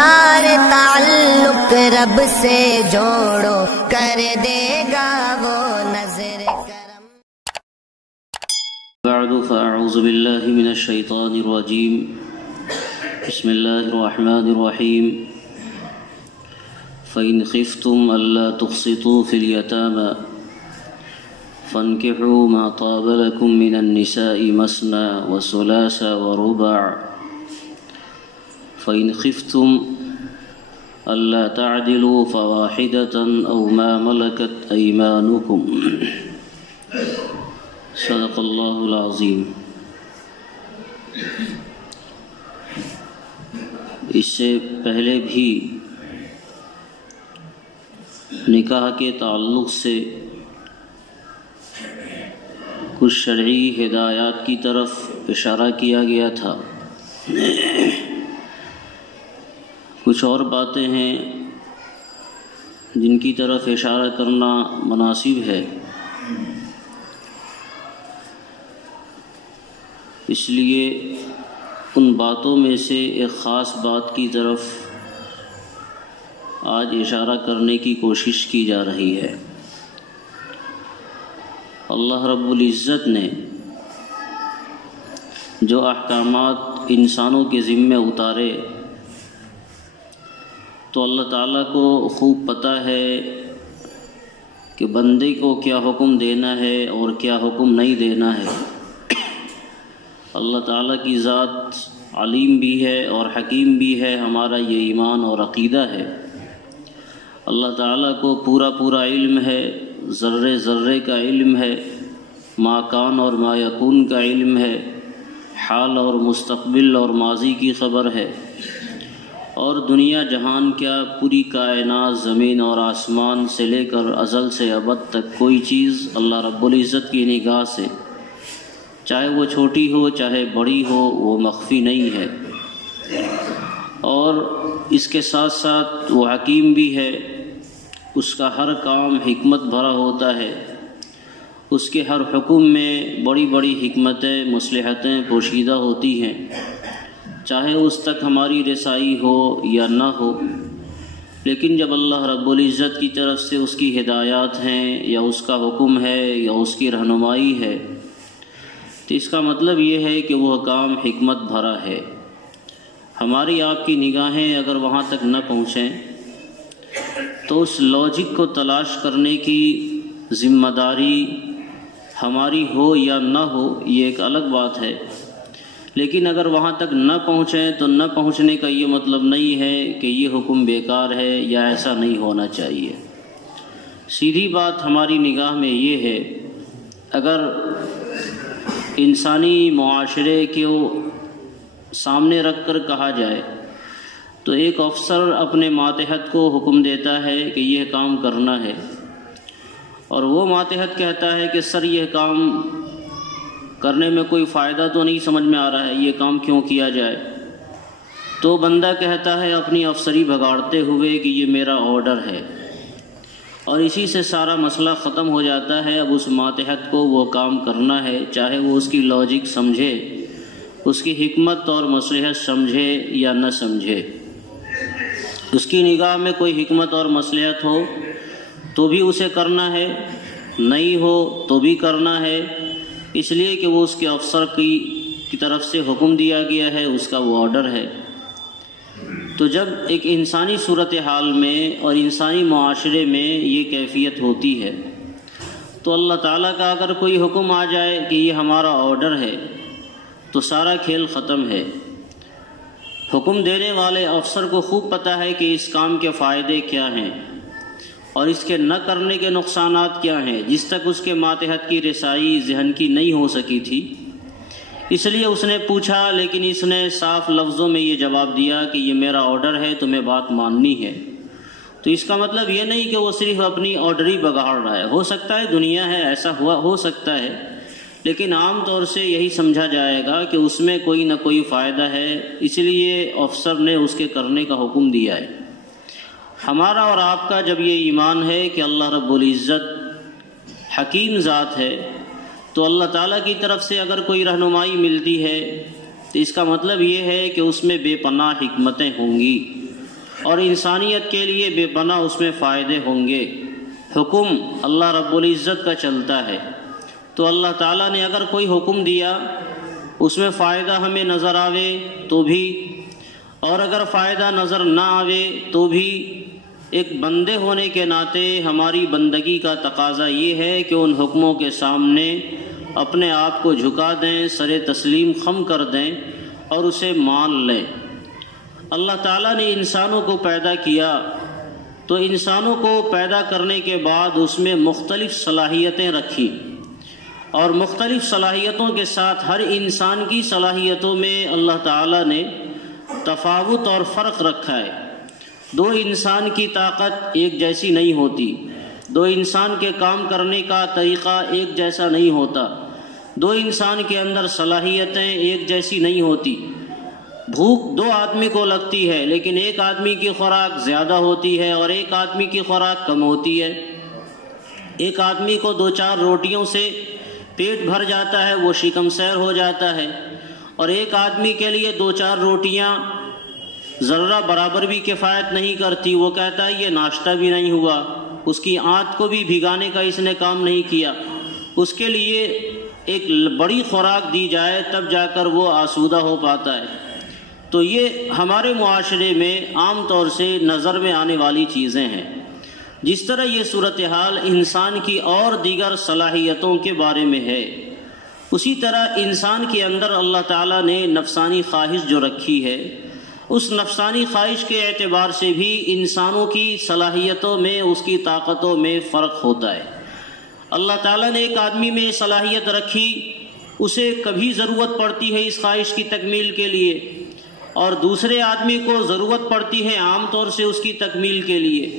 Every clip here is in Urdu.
سارے تعلق رب سے جوڑو، کر دے گا وہ نظر کرم۔ بعد فاعوذ باللہ من الشیطان الرجیم، بسم اللہ الرحمن الرحیم۔ فإن خفتم ألا تقسطوا في اليتامى فانكحوا ما طاب لكم من النساء مثنى وثلاث ورباع فإن خفتم ألا تعدلوا فواحدة أو ما ملكت أيمانكم صدق اللہ العظیم۔ اس سے پہلے بھی نکاح کے تعلق سے کچھ شرعی ہدایات کی طرف اشارہ کیا گیا تھا۔ کچھ اور باتیں ہیں جن کی طرف اشارہ کرنا مناسب ہے، اس لیے ان باتوں میں سے ایک خاص بات کی طرف آج اشارہ کرنے کی کوشش کی جا رہی ہے۔ اللہ رب العزت نے جو احکامات انسانوں کے ذمے اتارے تو اللہ تعالیٰ کو خوب پتہ ہے کہ بندے کو کیا حکم دینا ہے اور کیا حکم نہیں دینا ہے۔ اللہ تعالیٰ کی ذات علیم بھی ہے اور حکیم بھی ہے، ہمارا یہ ایمان اور عقیدہ ہے۔ اللہ تعالیٰ کو پورا علم ہے، ذرے ذرے کا علم ہے، ما کان اور ما یکون کا علم ہے، حال اور مستقبل اور ماضی کی خبر ہے، اور دنیا جہان کیا پوری کائنات زمین اور آسمان سے لے کر ازل سے ابد تک کوئی چیز اللہ رب العزت کی نگاہ سے چاہے وہ چھوٹی ہو چاہے بڑی ہو وہ مخفی نہیں ہے، اور اس کے ساتھ ساتھ وہ حکیم بھی ہے، اس کا ہر کام حکمت بھرا ہوتا ہے، اس کے ہر حکم میں بڑی بڑی حکمتیں مصلحتیں پوشیدہ ہوتی ہیں، چاہے اس تک ہماری رسائی ہو یا نہ ہو۔ لیکن جب اللہ رب العزت کی طرف سے اس کی ہدایات ہیں یا اس کا حکم ہے یا اس کی رہنمائی ہے تو اس کا مطلب یہ ہے کہ وہ کام حکمت بھرا ہے۔ ہماری آپ کی نگاہیں اگر وہاں تک نہ پہنچیں تو اس لاجک کو تلاش کرنے کی ذمہ داری ہماری ہو یا نہ ہو یہ ایک الگ بات ہے، لیکن اگر وہاں تک نہ پہنچیں تو نہ پہنچنے کا یہ مطلب نہیں ہے کہ یہ حکم بیکار ہے یا ایسا نہیں ہونا چاہیے۔ سیدھی بات ہماری نگاہ میں یہ ہے، اگر انسانی معاشرے کو سامنے رکھ کر کہا جائے تو ایک افسر اپنے ماتحت کو حکم دیتا ہے کہ یہ کام کرنا ہے، اور وہ ماتحت کہتا ہے کہ سر یہ کام کرنے میں کوئی فائدہ تو نہیں سمجھ میں آ رہا ہے، یہ کام کیوں کیا جائے؟ تو بندہ کہتا ہے اپنی افسری بگاڑتے ہوئے کہ یہ میرا آرڈر ہے، اور اسی سے سارا مسئلہ ختم ہو جاتا ہے۔ اب اس ماتحت کو وہ کام کرنا ہے، چاہے وہ اس کی لاجک سمجھے، اس کی حکمت اور مصلحت سمجھے یا نہ سمجھے۔ اس کی نگاہ میں کوئی حکمت اور مصلحت ہو تو بھی اسے کرنا ہے، نہیں ہو تو بھی کرنا ہے، اس لیے کہ وہ اس کے افسر کی طرف سے حکم دیا گیا ہے، اس کا وہ آرڈر ہے۔ تو جب ایک انسانی صورتحال میں اور انسانی معاشرے میں یہ کیفیت ہوتی ہے تو اللہ تعالیٰ کا اگر کوئی حکم آ جائے کہ یہ ہمارا آرڈر ہے تو سارا کھیل ختم ہے۔ حکم دینے والے افسر کو خوب پتہ ہے کہ اس کام کے فائدے کیا ہیں اور اس کے نہ کرنے کے نقصانات کیا ہیں، جس تک اس کے ماتحت کی رسائی ذہن کی نہیں ہو سکی تھی، اس لیے اس نے پوچھا، لیکن اس نے صاف لفظوں میں یہ جواب دیا کہ یہ میرا آرڈر ہے، تمہیں بات ماننی ہے۔ تو اس کا مطلب یہ نہیں کہ وہ صرف اپنی آرڈر ہی بگاڑ رہا ہے، ہو سکتا ہے دنیا ہے ایسا ہو سکتا ہے، لیکن عام طور سے یہی سمجھا جائے گا کہ اس میں کوئی نہ کوئی فائدہ ہے، اس لیے افسر نے اس کے کرنے کا حکم دیا ہے۔ ہمارا اور آپ کا جب یہ ایمان ہے کہ اللہ رب العزت حکیم ذات ہے تو اللہ تعالیٰ کی طرف سے اگر کوئی رہنمائی ملتی ہے تو اس کا مطلب یہ ہے کہ اس میں بے پناہ حکمتیں ہوں گی، اور انسانیت کے لیے بے پناہ اس میں فائدے ہوں گے۔ حکم اللہ رب العزت کا چلتا ہے، تو اللہ تعالیٰ نے اگر کوئی حکم دیا اس میں فائدہ ہمیں نظر آوے تو بھی، اور اگر فائدہ نظر نہ آوے تو بھی، ایک بندے ہونے کے ناطے ہماری بندگی کا تقاضا یہ ہے کہ ان حکموں کے سامنے اپنے آپ کو جھکا دیں، سر تسلیم خم کر دیں اور اسے مان لیں۔ اللہ تعالیٰ نے انسانوں کو پیدا کیا، تو انسانوں کو پیدا کرنے کے بعد اس میں مختلف صلاحیتیں رکھی، اور مختلف صلاحیتوں کے ساتھ ہر انسان کی صلاحیتوں میں اللہ تعالیٰ نے تفاوت اور فرق رکھا ہے۔ دو انسان کی طاقت ایک جیسی نہیں ہوتی، دو انسان کے کام کرنے کا طریقہ ایک جیسا نہیں ہوتا، دو انسان کے اندر صلاحیتیں ایک جیسی نہیں ہوتی۔ بھوک دو آدمی کو لگتی ہے، لیکن ایک آدمی کی خوراک زیادہ ہوتی ہے اور ایک آدمی کی خوراک کم ہوتی ہے۔ ایک آدمی کو 2-4 روٹیوں سے پیٹ بھر جاتا ہے، وہ شکم سیر ہو جاتا ہے، اور ایک آدمی کے لیے 2-4 روٹیاں ذرہ برابر بھی کفایت نہیں کرتی، وہ کہتا ہے یہ ناشتہ بھی نہیں ہوا، اس کی آنت کو بھی بھگانے کا اس نے کام نہیں کیا، اس کے لیے ایک بڑی خوراک دی جائے تب جا کر وہ آسودہ ہو پاتا ہے۔ تو یہ ہمارے معاشرے میں عام طور سے نظر میں آنے والی چیزیں ہیں۔ جس طرح یہ صورتحال انسان کی اور دیگر صلاحیتوں کے بارے میں ہے، اسی طرح انسان کے اندر اللہ تعالیٰ نے نفسانی خواہش جو رکھی ہے، اس نفسانی خواہش کے اعتبار سے بھی انسانوں کی صلاحیتوں میں، اس کی طاقتوں میں فرق ہوتا ہے۔ اللہ تعالیٰ نے ایک آدمی میں صلاحیت رکھی، اسے کبھی ضرورت پڑتی ہے اس خواہش کی تکمیل کے لیے، اور دوسرے آدمی کو ضرورت پڑتی ہے عام طور سے اس کی تکمیل کے لیے۔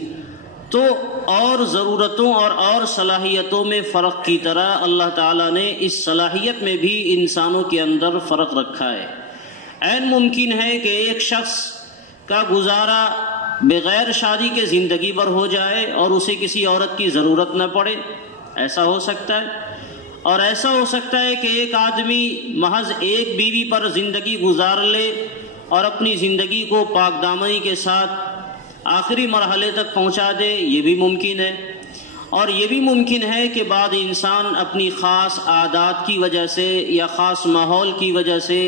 تو اور ضرورتوں اور صلاحیتوں میں فرق کی طرح اللہ تعالیٰ نے اس صلاحیت میں بھی انسانوں کے اندر فرق رکھا ہے۔ عین ممکن ہے کہ ایک شخص کا گزارا بغیر شادی کے زندگی بھر ہو جائے اور اسے کسی عورت کی ضرورت نہ پڑے، ایسا ہو سکتا ہے۔ اور ایسا ہو سکتا ہے کہ ایک آدمی محض ایک بیوی پر زندگی گزار لے اور اپنی زندگی کو پاک دامنی کے ساتھ آخری مرحلے تک پہنچا دے، یہ بھی ممکن ہے۔ اور یہ بھی ممکن ہے کہ بعض انسان اپنی خاص عادات کی وجہ سے یا خاص ماحول کی وجہ سے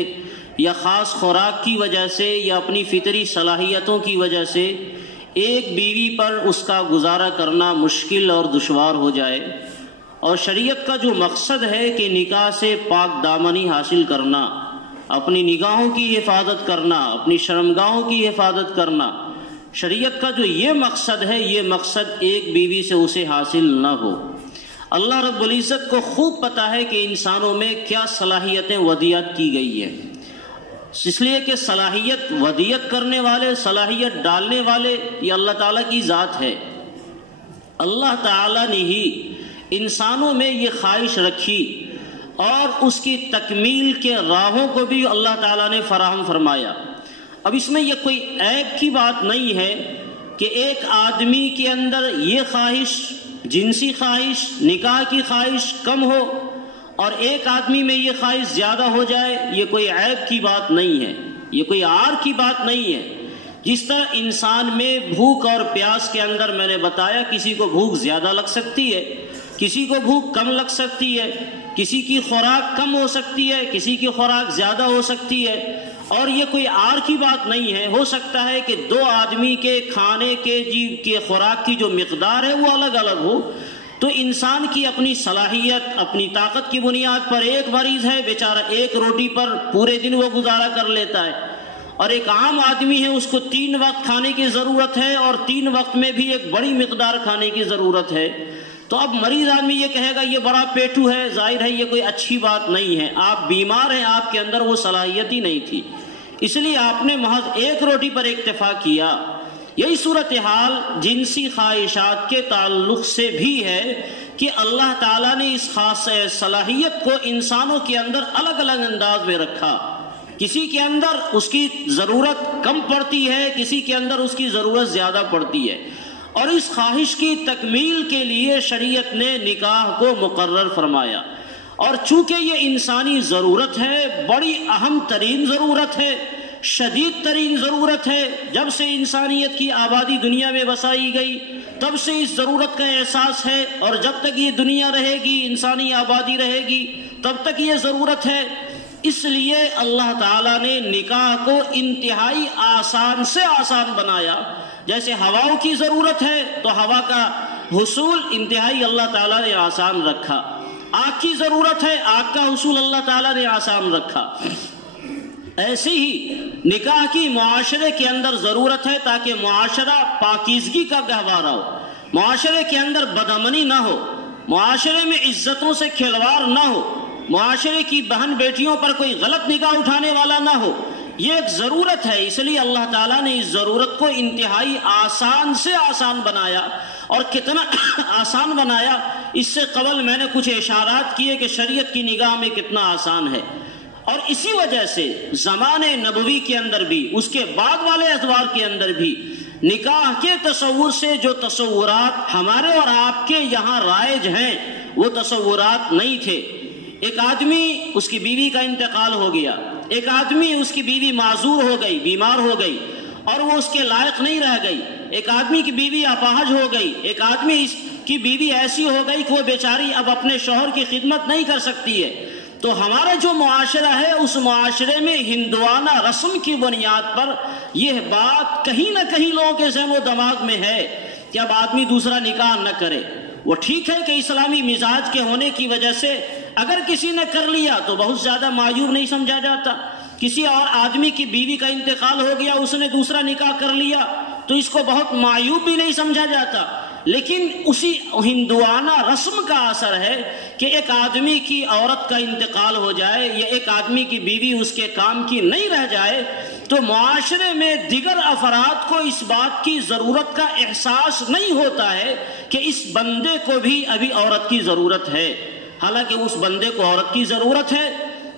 یا خاص خوراک کی وجہ سے یا اپنی فطری صلاحیتوں کی وجہ سے ایک بیوی پر اس کا گزارا کرنا مشکل اور دشوار ہو جائے۔ اور شریعت کا جو مقصد ہے کہ نکاح سے پاک دامنی حاصل کرنا، اپنی نگاہوں کی حفاظت کرنا، اپنی شرمگاہوں کی حفاظت کرنا، شریعت کا جو یہ مقصد ہے، یہ مقصد ایک بیوی سے اسے حاصل نہ ہو۔ اللہ رب العزت کو خوب پتہ ہے کہ انسانوں میں کیا صلاحیتیں ودیعت کی گئی ہیں، اس لیے کہ صلاحیت ودیعت کرنے والے، صلاحیت ڈالنے والے یہ اللہ تعالیٰ کی ذات ہے۔ اللہ تعالیٰ نے ہی انسانوں میں یہ خواہش رکھی اور اس کی تکمیل کے راہوں کو بھی اللہ تعالیٰ نے فراہم فرمایا۔ اب اس میں یہ کوئی عیب کی بات نہیں ہے کہ ایک آدمی کے اندر یہ خواہش، جنسی خواہش، نکاح کی خواہش کم ہو اور ایک آدمی میں یہ خواہش زیادہ ہو جائے، یہ کوئی عیب کی بات نہیں ہے، یہ کوئی عار کی بات نہیں ہے۔ جس طرح انسان میں بھوک اور پیاس کے اندر میں نے بتایا، کسی کو بھوک زیادہ لگ سکتی ہے، کسی کو بھوک کم لگ سکتی ہے، کسی کی خوراک کم ہو سکتی ہے، کسی کی خوراک زیادہ ہو سکتی ہے، اور یہ کوئی عار کی بات نہیں ہے۔ ہو سکتا ہے کہ دو آدمی کے کھانے کے خوراک کی جو مقدار ہے وہ الگ الگ ہو، تو انسان کی اپنی صلاحیت، اپنی طاقت کی بنیاد پر ایک مریض ہے بیچارہ ایک روٹی پر پورے دن وہ گزارا کر لیتا ہے، اور ایک عام آدمی ہے اس کو 3 وقت کھانے کی ضرورت ہے اور 3 وقت میں بھی ایک بڑی مقدار کھانے کی ضرورت ہے۔ تو اب مریض آدمی یہ کہے گا یہ بڑا پیٹو ہے، ظاہر ہے یہ کوئی اچھی بات نہیں ہے، آپ بیمار ہیں، آپ کے اندر وہ صلاحیت ہی نہیں تھی، اس لیے آپ نے محض ایک روٹی پر اکتفا کیا۔ یہی صورتحال جنسی خواہشات کے تعلق سے بھی ہے کہ اللہ تعالیٰ نے اس خاص صلاحیت کو انسانوں کے اندر الگ الگ انداز میں رکھا۔ کسی کے اندر اس کی ضرورت کم پڑتی ہے، کسی کے اندر اس کی ضرورت زیادہ پڑتی ہے، اور اس خواہش کی تکمیل کے لیے شریعت نے نکاح کو مقرر فرمایا۔ اور چونکہ یہ انسانی ضرورت ہے، بڑی اہم ترین ضرورت ہے، شدید ترین ضرورت ہے۔ جب سے انسانیت کی آبادی دنیا میں بسائی گئی تب سے اس ضرورت کا احساس ہے، اور جب تک یہ دنیا رہے گی، انسانی آبادی رہے گی، تب تک یہ ضرورت ہے۔ اس لیے اللہ تعالیٰ نے نکاح کو انتہائی آسان سے آسان بنایا۔ جیسے ہواؤں کی ضرورت ہے تو ہوا کا حصول انتہائی اللہ تعالیٰ نے آسان رکھا۔ آگ کی ضرورت ہے، آگ کا حصول اللہ تعالیٰ نے آسان رکھا۔ ایسے ہی نکاح کی معاشرے کے اندر ضرورت ہے تاکہ معاشرہ پاکیزگی کا گہوارہ ہو، معاشرے کے اندر بدامنی نہ ہو، معاشرے میں عزتوں سے کھلواڑ نہ ہو، معاشرے کی بہن بیٹیوں پر کوئی غلط نگاہ اٹھانے والا نہ ہو۔ یہ ایک ضرورت ہے، اس لیے اللہ تعالیٰ نے اس ضرورت کو انتہائی آسان سے آسان بنایا۔ اور کتنا آسان بنایا، اس سے قبل میں نے کچھ اشارات کیے کہ شریعت کی نگاہ میں کتنا آسان ہے۔ اور اسی وجہ سے زمانے نبوی کے اندر بھی، اس کے بعد والے ادوار کے اندر بھی، نکاح کے تصور سے جو تصورات ہمارے اور آپ کے یہاں رائج ہیں وہ تصورات نہیں تھے۔ ایک آدمی، اس کی بیوی کا انتقال ہو گیا، ایک آدمی، اس کی بیوی معذور ہو گئی، بیمار ہو گئی اور وہ اس کے لائق نہیں رہ گئی، ایک آدمی کی بیوی اپاہج ہو گئی، ایک آدمی کی بیوی ایسی ہو گئی کہ وہ بیچاری اب اپنے شوہر کی خدمت نہیں کر سکتی ہے۔ تو ہمارا جو معاشرہ ہے، اس معاشرے میں ہندوانہ رسم کی بنیاد پر یہ بات کہیں نہ کہیں لوگوں کے ذہن و دماغ میں ہے کہ اب آدمی دوسرا نکاح نہ کرے۔ وہ ٹھیک ہے کہ اسلامی مزاج کے ہونے کی وجہ سے اگر کسی نے کر لیا تو بہت زیادہ معیوب نہیں سمجھا جاتا۔ کسی اور آدمی کی بیوی کا انتقال ہو گیا، اس نے دوسرا نکاح کر لیا تو اس کو بہت معیوب بھی نہیں سمجھا جاتا۔ لیکن اسی ہندوانہ رسم کا اثر ہے کہ ایک آدمی کی عورت کا انتقال ہو جائے یا ایک آدمی کی بیوی اس کے کام کی نہیں رہ جائے تو معاشرے میں دیگر افراد کو اس بات کی ضرورت کا احساس نہیں ہوتا ہے کہ اس بندے کو بھی ابھی عورت کی ضرورت ہے۔ حالانکہ اس بندے کو عورت کی ضرورت ہے،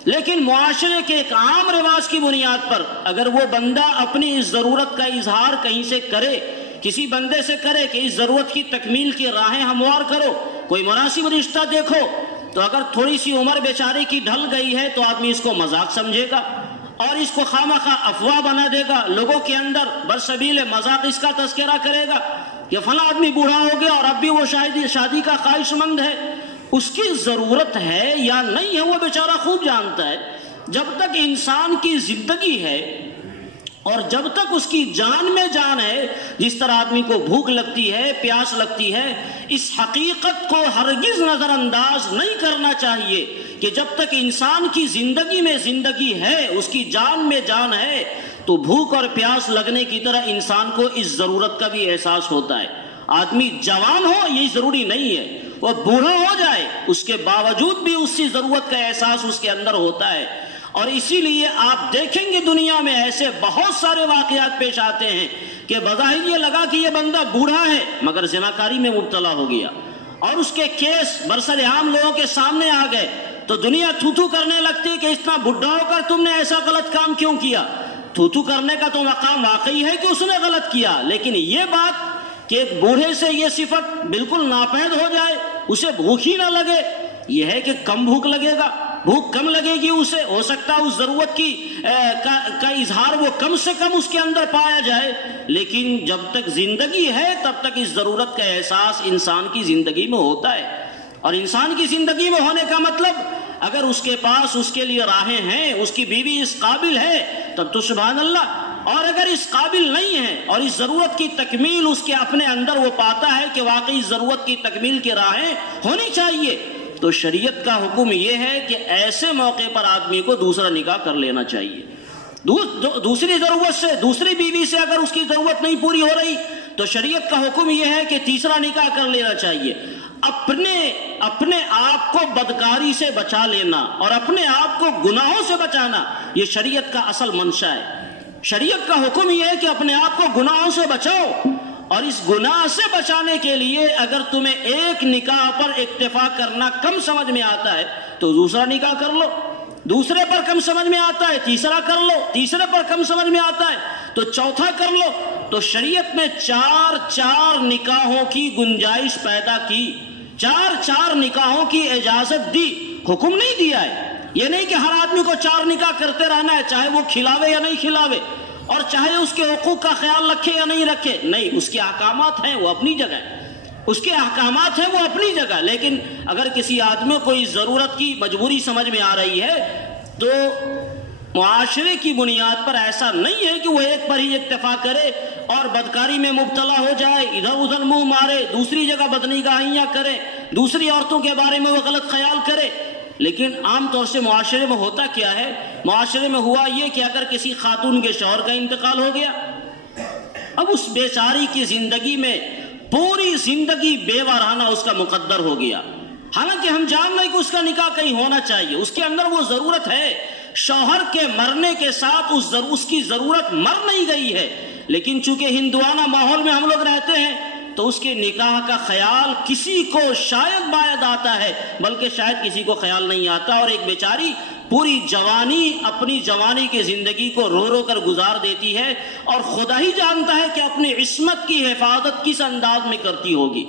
لیکن معاشرے کے ایک عام رواج کی بنیاد پر اگر وہ بندہ اپنی اس ضرورت کا اظہار کہیں سے کرے، کسی بندے سے کرے کہ اس ضرورت کی تکمیل کی راہیں ہموار کرو، کوئی مناسب رشتہ دیکھو، تو اگر تھوڑی سی عمر بیچارے کی ڈھل گئی ہے تو آدمی اس کو مذاق سمجھے گا اور اس کو خامخواہ افواہ بنا دے گا، لوگوں کے اندر برسبیل مذاق اس کا تذکرہ کرے گا کہ فلاں آدمی بوڑھا ہو گیا اور اب بھی وہ شادی کا خواہش مند ہے۔ اس کی ضرورت ہے یا نہیں ہے وہ بیچارہ خوب جانتا ہے۔ جب تک انسان کی زندگی ہے اور جب تک اس کی جان میں جان ہے، جس طرح آدمی کو بھوک لگتی ہے، پیاس لگتی ہے، اس حقیقت کو ہرگز نظر انداز نہیں کرنا چاہیے کہ جب تک انسان کی زندگی میں زندگی ہے، اس کی جان میں جان ہے، تو بھوک اور پیاس لگنے کی طرح انسان کو اس ضرورت کا بھی احساس ہوتا ہے۔ آدمی جوان ہو یہ ضروری نہیں ہے، وہ بوڑھا ہو جائے اس کے باوجود بھی اس کی ضرورت کا احساس اس کے اندر ہوتا ہے۔ اور اسی لیے آپ دیکھیں گے دنیا میں ایسے بہت سارے واقعات پیش آتے ہیں کہ بظاہر یہ لگا کہ یہ بندہ بوڑھا ہے مگر زناکاری میں مبتلا ہو گیا، اور اس کے کیس برسر عام لوگوں کے سامنے آ گئے تو دنیا تھو تھو کرنے لگتی کہ اتنا بڈھا ہو کر تم نے ایسا غلط کام کیوں کیا۔ تھو تھو کرنے کا تو مقام واقعی ہے کہ اس نے غلط کیا، لیکن یہ بات کہ ایک بوڑھے سے یہ صفت بالکل ناپید ہو جائے، اسے بھوک ہی نہ لگے، یہ ہے کہ کم بھوک لگے گا، بھوک کم لگے گی اسے، ہو سکتا ہے اس ضرورت کی کا اظہار وہ کم سے کم اس کے اندر پایا جائے، لیکن جب تک زندگی ہے تب تک اس ضرورت کا احساس انسان کی زندگی میں ہوتا ہے۔ اور انسان کی زندگی میں ہونے کا مطلب اگر اس کے پاس اس کے لیے راہیں ہیں، اس کی بیوی اس قابل ہے تب تو سبحان اللہ، اور اگر اس قابل نہیں ہے اور اس ضرورت کی تکمیل اس کے اپنے اندر وہ پاتا ہے کہ واقعی ضرورت کی تکمیل کی راہیں ہونی چاہیے، تو شریعت کا حکم یہ ہے کہ ایسے موقع پر آدمی کو دوسرا نکاح کر لینا چاہیے۔ دوسری ضرورت سے، دوسری بیوی سے اگر اس کی ضرورت نہیں پوری ہو رہی تو شریعت کا حکم یہ ہے کہ تیسرا نکاح کر لینا چاہیے۔ اپنے آپ کو بدکاری سے بچا لینا اور اپنے آپ کو گناہوں سے بچانا یہ شریعت کا اصل منشا ہے۔ شریعت کا حکم یہ ہے کہ اپنے آپ کو گناہوں سے بچاؤ، اور اس گناہ سے بچانے کے لیے اگر تمہیں ایک نکاح پر اکتفا کرنا کم سمجھ میں آتا ہے تو دوسرا نکاح کر لو، دوسرے پر کم سمجھ میں آتا ہے تیسرا کر لو، تیسرے پر کم سمجھ میں آتا ہے تو چوتھا کر لو۔ تو شریعت نے چار نکاحوں کی گنجائش پیدا کی، چار نکاحوں کی اجازت دی، حکم نہیں دیا ہے۔ یہ نہیں کہ ہر آدمی کو 4 نکاح کرتے رہنا ہے، چاہے وہ کھلاوے یا نہیں کھلاوے، اور چاہے اس کے حقوق کا خیال رکھے یا نہیں رکھے، نہیں، اس کے احکامات ہیں وہ اپنی جگہ، اس کے احکامات ہیں وہ اپنی جگہ، لیکن اگر کسی آدمی کو کوئی ضرورت کی مجبوری سمجھ میں آ رہی ہے تو معاشرے کی بنیاد پر ایسا نہیں ہے کہ وہ ایک پر ہی اکتفا کرے اور بدکاری میں مبتلا ہو جائے، ادھر ادھر منہ مارے، دوسری جگہ بدنگاہیاں کرے، دوسری عورتوں کے بارے میں وہ غلط خیال کرے۔ لیکن عام طور سے معاشرے میں ہوتا کیا ہے؟ معاشرے میں ہوا یہ کہ اگر کسی خاتون کے شوہر کا انتقال ہو گیا، اب اس بیچاری کی زندگی میں پوری زندگی بیوہ رہنا اس کا مقدر ہو گیا، حالانکہ ہم جان رہے ہیں کہ اس کا نکاح کہیں ہونا چاہیے، اس کے اندر وہ ضرورت ہے، شوہر کے مرنے کے ساتھ اس کی ضرورت مر نہیں گئی ہے، لیکن چونکہ ہندوانہ ماحول میں ہم لوگ رہتے ہیں تو اس کے نکاح کا خیال کسی کو شاید باید آتا ہے، بلکہ شاید کسی کو خیال نہیں آتا، اور ایک بیچاری پوری جوانی اپنی جوانی کی زندگی کو رو رو کر گزار دیتی ہے، اور خدا ہی جانتا ہے کہ اپنی عصمت کی حفاظت کس انداز میں کرتی ہوگی۔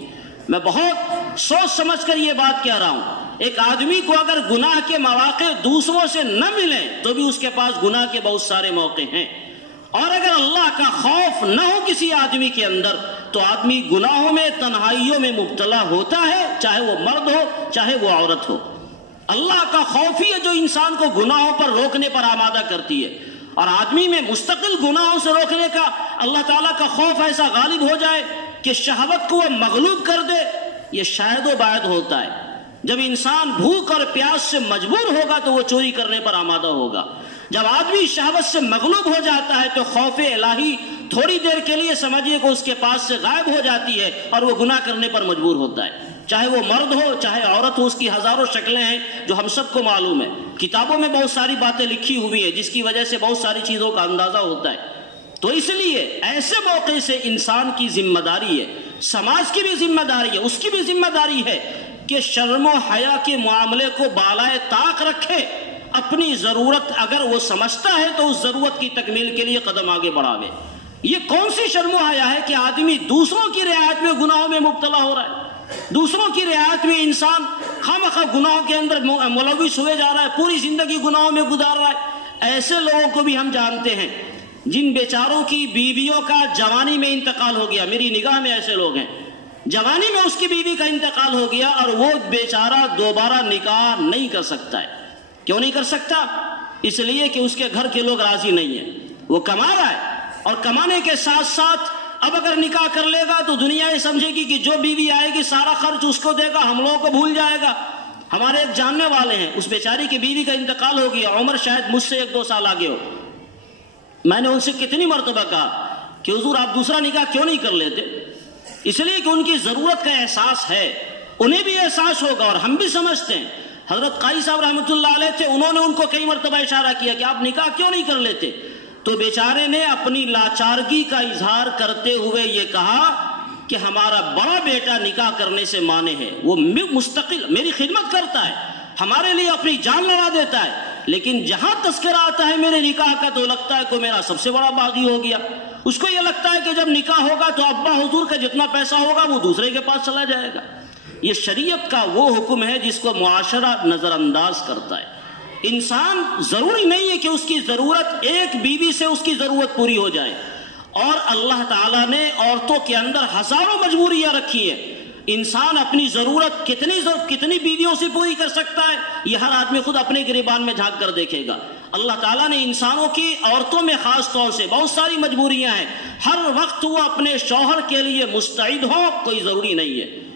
میں بہت سوچ سمجھ کر یہ بات کہہ رہا ہوں، ایک آدمی کو اگر گناہ کے مواقع دوسروں سے نہ ملیں تو بھی اس کے پاس گناہ کے بہت سارے موقع ہیں، اور اگر اللہ کا خوف نہ ہو کسی آدمی کے اندر تو آدمی گناہوں میں تنہائیوں میں مبتلا ہوتا ہے، چاہے وہ مرد ہو چاہے وہ عورت ہو۔ اللہ کا خوف ہی ہے جو انسان کو گناہوں پر روکنے پر آمادہ کرتی ہے، اور آدمی میں مستقل گناہوں سے روکنے کا اللہ تعالیٰ کا خوف ایسا غالب ہو جائے کہ شہوت کو وہ مغلوب کر دے، یہ شاید و باید ہوتا ہے۔ جب انسان بھوک اور پیاس سے مجبور ہوگا تو وہ چوری کرنے پر آمادہ ہوگا، جب آدمی شہوت سے مغلوب ہو جاتا ہے تو خوف الہی تھوڑی دیر کے لیے سمجھیے کہ اس کے پاس سے غائب ہو جاتی ہے اور وہ گناہ کرنے پر مجبور ہوتا ہے، چاہے وہ مرد ہو چاہے عورت ہو، اس کی ہزاروں شکلیں ہیں جو ہم سب کو معلوم ہے، کتابوں میں بہت ساری باتیں لکھی ہوئی ہیں جس کی وجہ سے بہت ساری چیزوں کا اندازہ ہوتا ہے۔ تو اس لیے ایسے موقع سے انسان کی ذمہ داری ہے، سماج کی بھی ذمہ داری ہے، اس کی بھی ذمہ داری ہے کہ شرم و حیا کے معاملے کو بالائے طاق رکھے، اپنی ضرورت اگر وہ سمجھتا ہے تو اس ضرورت کی تکمیل کے لیے قدم آگے بڑھاوے۔ یہ کون سی شرم و حیا ہے کہ آدمی دوسروں کی رعایت میں گناہوں میں مبتلا ہو رہا ہے، دوسروں کی رعایت میں انسان خامخواہ گناہوں کے اندر ملوث ہوئے جا رہا ہے، پوری زندگی گناہوں میں گزار رہا ہے۔ ایسے لوگوں کو بھی ہم جانتے ہیں جن بیچاروں کی بیویوں کا جوانی میں انتقال ہو گیا، میری نگاہ میں ایسے لوگ ہیں، جوانی میں اس کی بیوی کا انتقال ہو گیا اور وہ بیچارہ دوبارہ نکاح نہیں کر سکتا ہے۔ کیوں نہیں کر سکتا؟ اس لیے کہ اس کے گھر کے لوگ راضی نہیں ہیں، وہ کما رہا ہے اور کمانے کے ساتھ ساتھ اب اگر نکاح کر لے گا تو دنیا یہ سمجھے گی کہ جو بیوی آئے گی سارا خرچ اس کو دے گا، ہم لوگوں کو بھول جائے گا۔ ہمارے ایک جاننے والے ہیں، اس بیچاری کی بیوی کا انتقال ہو گیا، عمر شاید مجھ سے 1-2 سال آگے ہو۔ میں نے ان سے کتنی مرتبہ کہا کہ حضور آپ دوسرا نکاح کیوں نہیں کر لیتے؟ اس لیے کہ ان کی ضرورت کا احساس ہے، انہیں بھی احساس ہوگا اور ہم بھی سمجھتے ہیں۔ حضرت قاضی صاحب رحمۃ اللہ علیہ تھے، انہوں نے ان کو کئی مرتبہ اشارہ کیا کہ آپ نکاح کیوں نہیں کر لیتے؟ تو بیچارے نے اپنی لاچارگی کا اظہار کرتے ہوئے یہ کہا کہ ہمارا بڑا بیٹا نکاح کرنے سے مانے ہے، وہ مستقل میری خدمت کرتا ہے، ہمارے لیے اپنی جان لڑا دیتا ہے، لیکن جہاں تذکرہ آتا ہے میرے نکاح کا تو لگتا ہے کہ میرا سب سے بڑا باغی ہو گیا۔ اس کو یہ لگتا ہے کہ جب نکاح ہوگا تو ابا حضور کا جتنا پیسہ ہوگا وہ دوسرے کے پاس چلا جائے گا۔ یہ شریعت کا وہ حکم ہے جس کو معاشرہ نظر انداز کرتا ہے۔ انسان ضروری نہیں ہے کہ اس کی ضرورت ایک بیوی سے اس کی ضرورت پوری ہو جائے، اور اللہ تعالیٰ نے عورتوں کے اندر ہزاروں مجبوریاں رکھی ہیں۔ انسان اپنی ضرورت کتنی بیویوں سے پوری کر سکتا ہے یہ ہر آدمی خود اپنے گریبان میں جھانک کر دیکھے گا۔ اللہ تعالیٰ نے انسانوں کی عورتوں میں خاص طور سے بہت ساری مجبوریاں ہیں، ہر وقت وہ اپنے شوہر کے لیے مستعد ہو کوئی ضروری نہیں ہے۔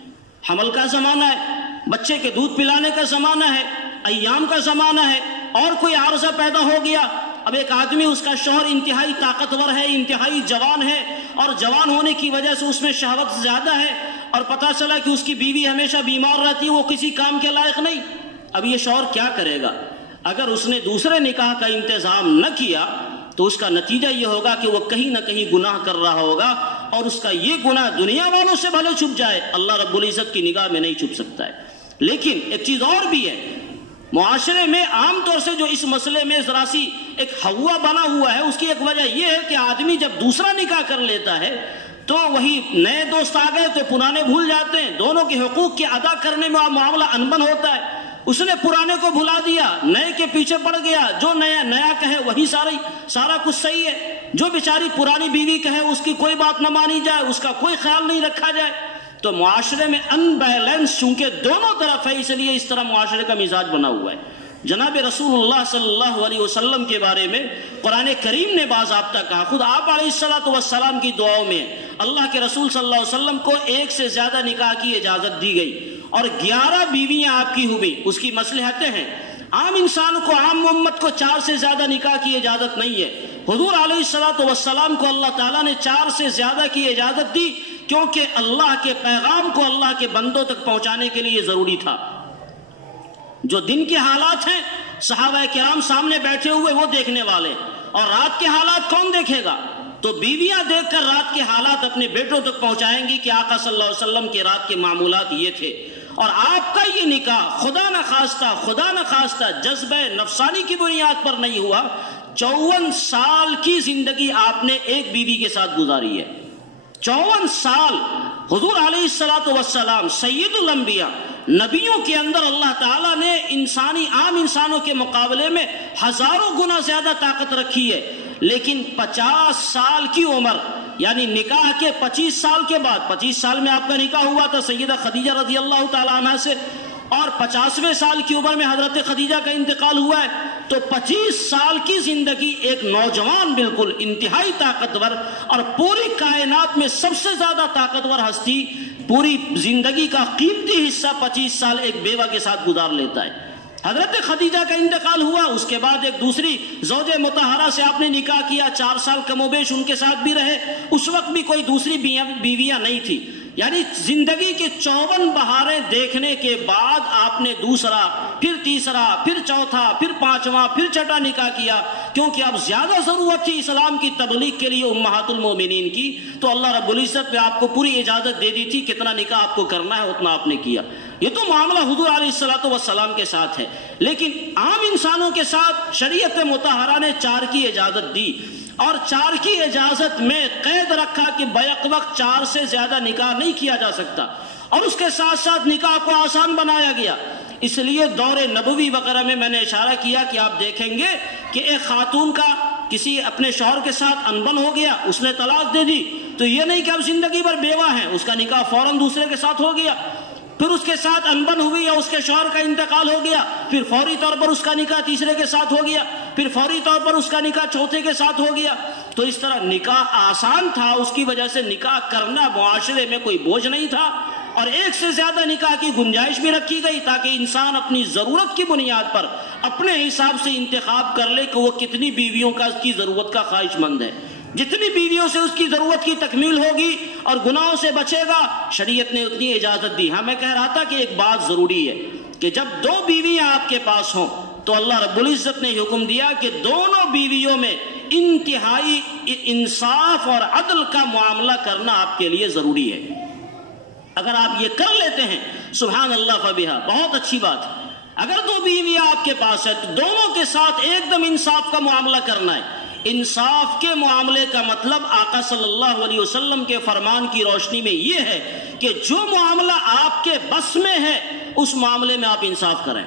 حمل کا زمانہ ہے، بچے کے دودھ پلانے کا زمانہ ہے، ایام کا زمانہ ہے، اور کوئی عارضہ پیدا ہو گیا، اب ایک آدمی اس کا شوہر انتہائی طاقتور ہے، انتہائی جوان ہے، اور جوان ہونے کی وجہ سے اس میں شہوت زیادہ ہے، اور پتہ چلا کہ اس کی بیوی ہمیشہ بیمار رہتی ہے، وہ کسی کام کے لائق نہیں۔ اب یہ شوہر کیا کرے گا؟ اگر اس نے دوسرے نکاح کا انتظام نہ کیا تو اس کا نتیجہ یہ ہوگا کہ وہ کہیں نہ کہیں گناہ کر رہا ہوگا، اور اس کا یہ گناہ دنیا والوں سے بھلے چھپ جائے، اللہ رب العزت کی نگاہ میں نہیں چھپ سکتا ہے۔ لیکن ایک چیز اور بھی ہے، معاشرے میں عام طور سے جو اس مسئلے میں ذرا سی ایک ہوا بنا ہوا ہے، اس کی ایک وجہ یہ ہے کہ آدمی جب دوسرا نکاح کر لیتا ہے تو وہی نئے دوست آ گئے تو پرانے بھول جاتے ہیں، دونوں کے حقوق کے ادا کرنے میں معاملہ انبن ہوتا ہے، اس نے پرانے کو بھلا دیا، نئے کے پیچھے پڑ گیا، جو نیا کہے وہی سارا کچھ صحیح ہے، جو بیچاری پرانی بیوی کہے اس کی کوئی بات نہ مانی جائے، اس کا کوئی خیال نہیں رکھا جائے. تو معاشرے میں ان بیلنس چونکہ دونوں طرف ہے، اس لیے اس طرح معاشرے کا مزاج بنا ہوا ہے. جناب رسول اللہ صلی اللہ علیہ وسلم کے بارے میں قرآن کریم نے باضابطہ کہا، خود آپ علیہ الصلوۃ والسلام کی دعاؤں میں اللہ کے رسول صلی اللہ علیہ وسلم کو ایک سے زیادہ نکاح کی اجازت دی گئی اور 11 بیویاں آپ کی ہوئی. اس کی مصلحتیں ہیں. عام انسان کو، عام امت کو 4 سے زیادہ نکاح کی اجازت نہیں ہے. حضور علیہ الصلوۃ والسلام کو اللہ تعالیٰ نے 4 سے زیادہ کی اجازت دی کیونکہ اللہ کے پیغام کو اللہ کے بندوں تک پہنچانے کے لیے ضروری تھا. جو دن کے حالات ہیں صحابہ کرام سامنے بیٹھے ہوئے وہ دیکھنے والے، اور رات کے حالات کون دیکھے گا؟ تو بیویاں دیکھ کر رات کے حالات اپنے بیٹوں تک پہنچائیں گی کہ آقا صلی اللہ علیہ وسلم کے رات کے معمولات یہ تھے. اور آپ کا یہ نکاح خدا نخواستہ جذبہ نفسانی کی بنیاد پر نہیں ہوا. 54 سال کی زندگی آپ نے ایک بیوی کے ساتھ گزاری ہے. 54 سال حضور علیہ الصلوۃ والسلام سید الانبیاء، نبیوں کے اندر اللہ تعالیٰ نے عام انسانوں کے مقابلے میں ہزاروں گنا زیادہ طاقت رکھی ہے، لیکن 50 سال کی عمر یعنی نکاح کے 25 سال کے بعد، 25 سال میں آپ کا نکاح ہوا تھا سیدہ خدیجہ رضی اللہ تعالیٰ عنہ سے، اور 50ویں سال کی عمر میں حضرت خدیجہ کا انتقال ہوا ہے. تو 25 سال کی زندگی ایک نوجوان بالکل انتہائی طاقتور اور پوری کائنات میں سب سے زیادہ طاقتور ہستی پوری زندگی کا قیمتی حصہ 25 سال ایک بیوہ کے ساتھ گزار لیتا ہے. حضرت خدیجہ کا انتقال ہوا، اس کے بعد ایک دوسری زوج مطہرہ سے آپ نے نکاح کیا، 4 سال کم و بیش ان کے ساتھ بھی رہے. اس وقت بھی کوئی دوسری بیویاں نہیں تھی. یعنی زندگی کے 54 بہاریں دیکھنے کے بعد آپ نے دوسرا، پھر تیسرا، پھر چوتھا، پھر 5واں، پھر چھٹا نکاح کیا، کیونکہ اب زیادہ ضرورت تھی اسلام کی تبلیغ کے لیے امہات المومنین کی. تو اللہ رب العزت نے آپ کو پوری اجازت دے دی تھی، کتنا نکاح آپ کو کرنا ہے اتنا آپ نے کیا. یہ تو معاملہ حضور علیہ الصلوۃ والسلام کے ساتھ ہے، لیکن عام انسانوں کے ساتھ شریعت مطہرہ نے 4 کی اجازت دی، اور 4 کی اجازت میں قید رکھا کہ بیک وقت 4 سے زیادہ نکاح نہیں کیا جا سکتا، اور اس کے ساتھ ساتھ نکاح کو آسان بنایا گیا. اس لیے دور نبوی وغیرہ میں نے اشارہ کیا کہ آپ دیکھیں گے کہ ایک خاتون کا کسی اپنے شوہر کے ساتھ انبن ہو گیا، اس نے طلاق دے دی، تو یہ نہیں کہ اب زندگی بھر بیوہ ہیں، اس کا نکاح فوراً دوسرے کے ساتھ ہو گیا. پھر اس کے ساتھ انبن ہوئی یا اس کے شوہر کا انتقال ہو گیا، پھر فوری طور پر اس کا نکاح تیسرے کے ساتھ ہو گیا، پھر فوری طور پر اس کا نکاح چوتھے کے ساتھ ہو گیا. تو اس طرح نکاح آسان تھا، اس کی وجہ سے نکاح کرنا معاشرے میں کوئی بوجھ نہیں تھا، اور ایک سے زیادہ نکاح کی گنجائش بھی رکھی گئی تاکہ انسان اپنی ضرورت کی بنیاد پر اپنے حساب سے انتخاب کر لے کہ وہ کتنی بیویوں کی ضرورت کا خواہش مند ہے. جتنی بیویوں سے اس کی ضرورت کی تکمیل ہوگی اور گناہوں سے بچے گا، شریعت نے اتنی اجازت دی. ہاں میں کہہ رہا تھا کہ ایک بات ضروری ہے کہ جب 2 بیویاں آپ کے پاس ہوں تو اللہ رب العزت نے حکم دیا کہ دونوں بیویوں میں انتہائی انصاف اور عدل کا معاملہ کرنا آپ کے لیے ضروری ہے. اگر آپ یہ کر لیتے ہیں سبحان اللہ فبہا، بہت اچھی بات ہے. اگر 2 بیویاں آپ کے پاس ہے تو دونوں کے ساتھ ایک دم انصاف کا معاملہ کرنا ہے. انصاف کے معاملے کا مطلب آقا صلی اللہ علیہ وسلم کے فرمان کی روشنی میں یہ ہے کہ جو معاملہ آپ کے بس میں ہے اس معاملے میں آپ انصاف کریں،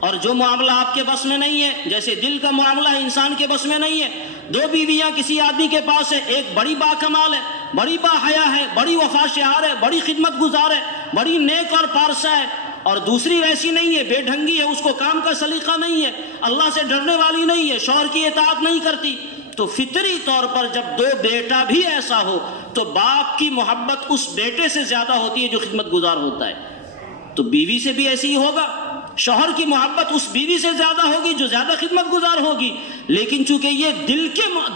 اور جو معاملہ آپ کے بس میں نہیں ہے، جیسے دل کا معاملہ ہے انسان کے بس میں نہیں ہے. 2 بیویاں کسی آدمی کے پاس ہے، ایک بڑی با کمال ہے، بڑی با حیا ہے، بڑی وفا شعار ہے، بڑی خدمت گزار ہے، بڑی نیک اور پارسا ہے، اور دوسری ویسی نہیں ہے، بے ڈھنگی ہے، اس کو کام کا سلیقہ نہیں ہے، اللہ سے ڈرنے والی نہیں ہے، شوہر کی اطاعت نہیں کرتی. تو فطری طور پر جب 2 بیٹا بھی ایسا ہو تو باپ کی محبت اس بیٹے سے زیادہ ہوتی ہے جو خدمت گزار ہوتا ہے. تو بیوی سے بھی ایسی ہی ہوگا، شوہر کی محبت اس بیوی سے زیادہ ہوگی جو زیادہ خدمت گزار ہوگی. لیکن چونکہ یہ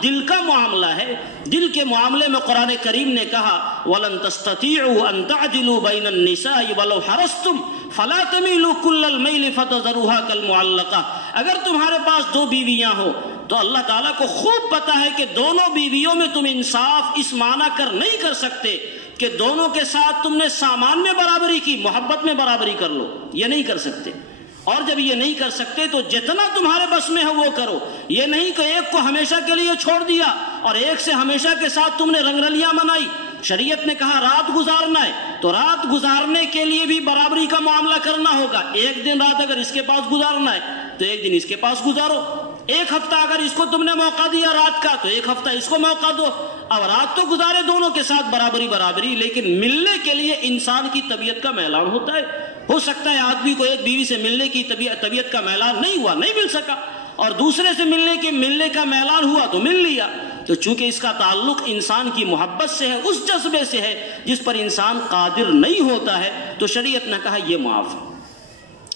دل کا معاملہ ہے، دل کے معاملے میں قرآن کریم نے کہا وَلَن تَسْتَطِيعُوا أَن تَعْدِلُوا بَيْنَ النِّسَاءِ وَلَوْ حَرَصْتُمْ فَلَا تَمِيلُوا كُلَّ الْمَيْلِ فَتَذَرُوهَا كَالْمُعَلَّقَةِ. اگر تمہارے پاس 2 بیویاں ہو تو اللہ تعالیٰ کو خوب پتا ہے کہ دونوں بیویوں میں تم انصاف اس معنی کر نہیں کر سکتے کہ دونوں کے ساتھ تم نے سامان میں برابری کی، محبت میں برابری کر لو، یہ نہیں کر سکتے. اور جب یہ نہیں کر سکتے تو جتنا تمہارے بس میں ہے وہ کرو. یہ نہیں کہ ایک کو ہمیشہ کے لیے چھوڑ دیا اور ایک سے ہمیشہ کے ساتھ تم نے رنگ رلیاں منائی. شریعت نے کہا رات گزارنا ہے تو رات گزارنے کے لیے بھی برابری کا معاملہ کرنا ہوگا. ایک دن رات اگر اس کے پاس گزارنا ہے تو ایک دن اس کے پاس گزارو. ایک ہفتہ اگر اس کو تم نے موقع دیا رات کا تو ایک ہفتہ اس کو موقع دو. اب رات تو گزارے دونوں کے ساتھ برابری، لیکن ملنے کے لیے انسان کی طبیعت کا میلان ہوتا ہے. ہو سکتا ہے آدمی کو ایک بیوی سے ملنے کی طبیعت کا میلان نہیں ہوا، نہیں مل سکا، اور دوسرے سے ملنے کا میلان ہوا تو مل لیا. تو چونکہ اس کا تعلق انسان کی محبت سے ہے، اس جذبے سے ہے جس پر انسان قادر نہیں ہوتا ہے، تو شریعت نے کہا یہ معاف.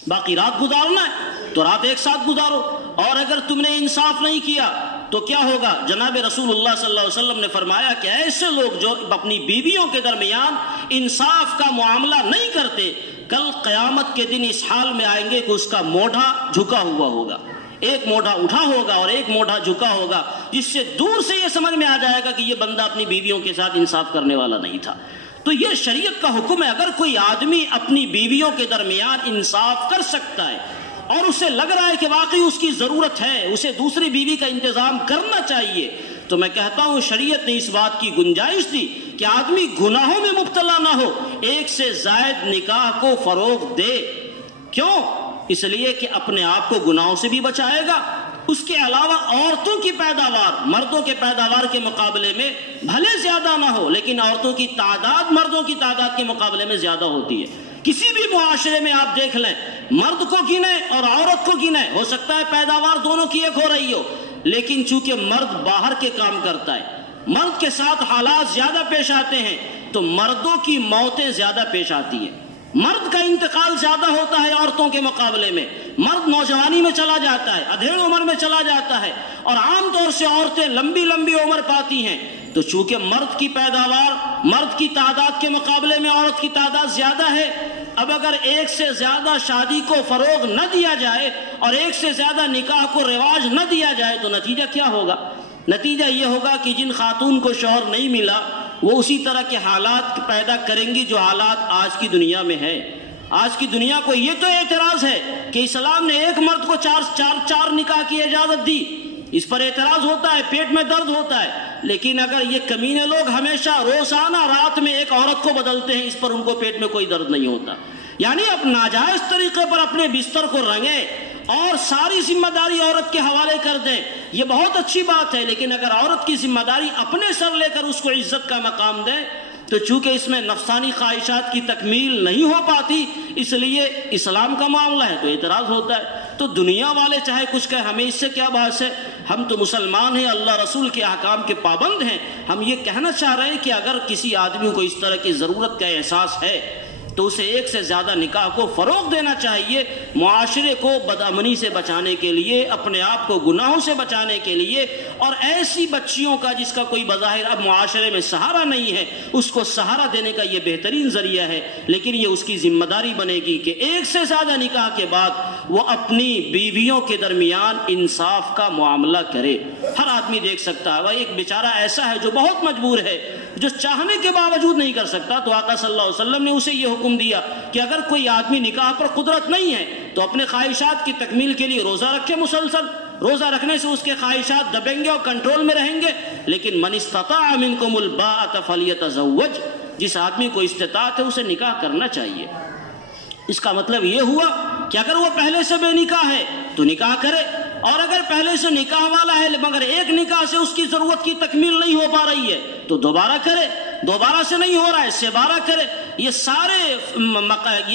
باقی رات گزارنا ہے تو رات ایک ساتھ گزارو. اور اگر تم نے انصاف نہیں کیا تو کیا ہوگا؟ جناب رسول اللہ صلی اللہ علیہ وسلم نے فرمایا کہ ایسے لوگ جو اپنی بیویوں کے درمیان انصاف کا معاملہ نہیں کرتے، کل قیامت کے دن اس حال میں آئیں گے کہ اس کا موڈھا جھکا ہوا ہوگا. ایک موڈھا اٹھا ہوگا اور ایک موڈھا جھکا ہوگا، جس سے دور سے یہ سمجھ میں آ جائے گا کہ یہ بندہ اپنی بیویوں کے ساتھ انصاف کرنے والا نہیں تھا. تو یہ شریعت کا حکم ہے. اگر کوئی آدمی اپنی بیویوں کے درمیان انصاف کر سکتا ہے اور اسے لگ رہا ہے کہ واقعی اس کی ضرورت ہے، اسے دوسری بیوی کا انتظام کرنا چاہیے، تو میں کہتا ہوں شریعت نے اس بات کی گنجائش دی کہ آدمی گناہوں میں مبتلا نہ ہو، ایک سے زائد نکاح کو فروغ دے. کیوں؟ اس لیے کہ اپنے آپ کو گناہوں سے بھی بچائے گا. اس کے علاوہ عورتوں کی پیداوار مردوں کے پیداوار کے مقابلے میں بھلے زیادہ نہ ہو، لیکن عورتوں کی تعداد مردوں کی تعداد کے مقابلے میں زیادہ ہوتی ہے. کسی بھی معاشرے میں آپ دیکھ لیں، مرد کو گنیں اور عورت کو گنیں، ہو سکتا ہے پیداوار دونوں کی ایک ہو رہی ہو، لیکن چونکہ مرد باہر کے کام کرتا ہے، مرد کے ساتھ حالات زیادہ پیش آتے ہیں، تو مردوں کی موتیں زیادہ پیش آتی ہیں. مرد کا انتقال زیادہ ہوتا ہے عورتوں کے مقابلے میں. مرد نوجوانی میں چلا جاتا ہے، ادھیڑ عمر میں چلا جاتا ہے، اور عام طور سے عورتیں لمبی لمبی عمر پاتی ہیں. تو چونکہ مرد کی پیداوار مرد کی تعداد کے مقابلے میں عورت کی تعداد زیادہ ہے، اب اگر ایک سے زیادہ شادی کو فروغ نہ دیا جائے اور ایک سے زیادہ نکاح کو رواج نہ دیا جائے تو نتیجہ کیا ہوگا؟ نتیجہ یہ ہوگا کہ جن خاتون کو شوہر نہیں ملا وہ اسی طرح کے حالات پیدا کریں گی جو حالات آج کی دنیا میں ہے. آج کی دنیا کو یہ تو اعتراض ہے کہ اسلام نے ایک مرد کو چار نکاح کی اجازت دی. اس پر اعتراض ہوتا ہے، پیٹ میں درد ہوتا ہے. لیکن اگر یہ کمینے لوگ ہمیشہ روزانہ رات میں ایک عورت کو بدلتے ہیں، اس پر ان کو پیٹ میں کوئی درد نہیں ہوتا. یعنی اب ناجائز طریقے پر اپنے بستر کو رنگیں اور ساری ذمہ داری عورت کے حوالے کر دیں، یہ بہت اچھی بات ہے. لیکن اگر عورت کی ذمہ داری اپنے سر لے کر اس کو عزت کا مقام دیں، تو چونکہ اس میں نفسانی خواہشات کی تکمیل نہیں ہو پاتی، اس لیے اسلام کا معاملہ ہے تو اعتراض ہوتا ہے. تو دنیا والے چاہے کچھ کہیں، ہمیں اس سے کیا بحث ہے؟ ہم تو مسلمان ہیں، اللہ رسول کے احکام کے پابند ہیں. ہم یہ کہنا چاہ رہے ہیں کہ اگر کسی آدمی کو اس طرح کی ضرورت کا احساس ہے تو اسے ایک سے زیادہ نکاح کو فروغ دینا چاہیے، معاشرے کو بدامنی سے بچانے کے لیے، اپنے آپ کو گناہوں سے بچانے کے لیے، اور ایسی بچیوں کا جس کا کوئی بظاہر اب معاشرے میں سہارا نہیں ہے، اس کو سہارا دینے کا یہ بہترین ذریعہ ہے. لیکن یہ اس کی ذمہ داری بنے گی کہ ایک سے زیادہ نکاح کے بعد وہ اپنی بیویوں کے درمیان انصاف کا معاملہ کرے. ہر آدمی دیکھ سکتا ہے وہ ایک بیچارہ ایسا ہے جو بہت مجبور ہے، جو چاہنے کے باوجود نہیں کر سکتا، تو آقا صلی اللہ علیہ وسلم نے اسے یہ حکم دیا کہ اگر کوئی آدمی نکاح پر قدرت نہیں ہے تو اپنے خواہشات کی تکمیل کے لیے روزہ رکھے. مسلسل روزہ رکھنے سے اس کے خواہشات دبیں گے اور کنٹرول میں رہیں گے. لیکن من استطاع منکم الباءۃ فلیتزوج، جس آدمی کو استطاعت ہے اسے نکاح کرنا چاہیے. اس کا مطلب یہ ہوا کہ اگر وہ پہلے سے بے نکاح ہے تو نکاح کرے، اور اگر پہلے سے نکاح والا ہے مگر ایک نکاح سے اس کی ضرورت کی تکمیل نہیں ہو پا رہی ہے تو دوبارہ کرے. دوبارہ سے نہیں ہو رہا ہے، سے بارہ کرے. یہ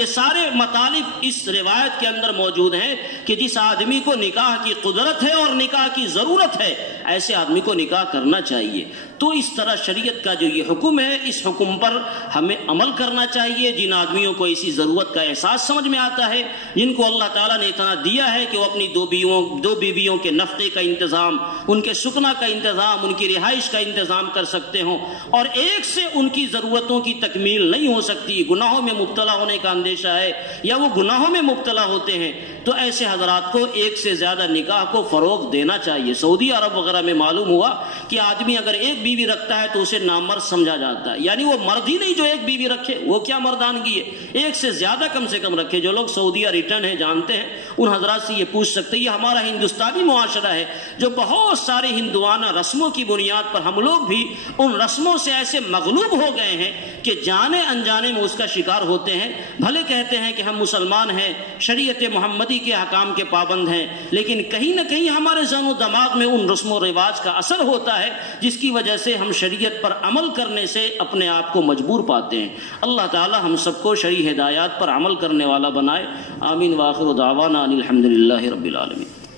سارے مطالب اس روایت کے اندر موجود ہیں کہ جس آدمی کو نکاح کی قدرت ہے اور نکاح کی ضرورت ہے، ایسے آدمی کو نکاح کرنا چاہیے. تو اس طرح شریعت کا جو یہ حکم ہے، اس حکم پر ہمیں عمل کرنا چاہیے. جن آدمیوں کو اسی ضرورت کا احساس سمجھ میں آتا ہے، جن کو اللہ تعالیٰ نے اتنا دیا ہے کہ وہ اپنی دو بیویوں کے نفقے کا انتظام، ان کے سکنا کا انتظام، ان کی رہائش کا انتظام کر سکتے ہوں، اور ایک سے ان کی ضرورتوں کی تکمیل نہیں ہو سکتی، گناہوں میں مبتلا ہونے کا اندیشہ ہے یا وہ گناہوں میں مبتلا ہوتے ہیں، تو ایسے حضرات کو ایک سے زیادہ نکاح کو فروغ دینا چاہیے. سعودی عرب وغیرہ میں معلوم ہوا کہ آدمی اگر ایک بیوی رکھتا ہے تو اسے نامرد سمجھا جاتا ہے، یعنی وہ مرد ہی نہیں جو ایک بیوی رکھے، وہ کیا مردانگی ہے، ایک سے زیادہ کم سے کم رکھے۔ جو لوگ سعودیہ ریٹرن ہیں جانتے ہیں، ان حضرات سے یہ پوچھ سکتے ہیں، یہ ہمارا ہندوستانی معاشرہ ہے جو بہت سارے ہندوانہ رسموں کی بنیاد پر ہم لوگ بھی ان رسموں سے ایسے مغلوب ہو گئے ہیں کہ جانے انجانے میں اس کا شکار ہوتے ہیں۔ بھلے کہتے ہیں کہ ہم مسلمان ہیں، شریعت محمدی کے احکام کے پابند ہیں، لیکن کہیں نہ کہیں ہمارے ذہن و دماغ میں ان رسم و رواج کا اثر ہوتا ہے جس کی وجہ سے ہم شریعت پر عمل کرنے سے اپنے آپ کو مجبور پاتے ہیں۔ اللہ تعالی ہم سب کو شرعی ہدایات پر عمل کرنے والا بنائے۔ آمین۔ وآخر دعوانا ان الحمد للہ رب العالمین۔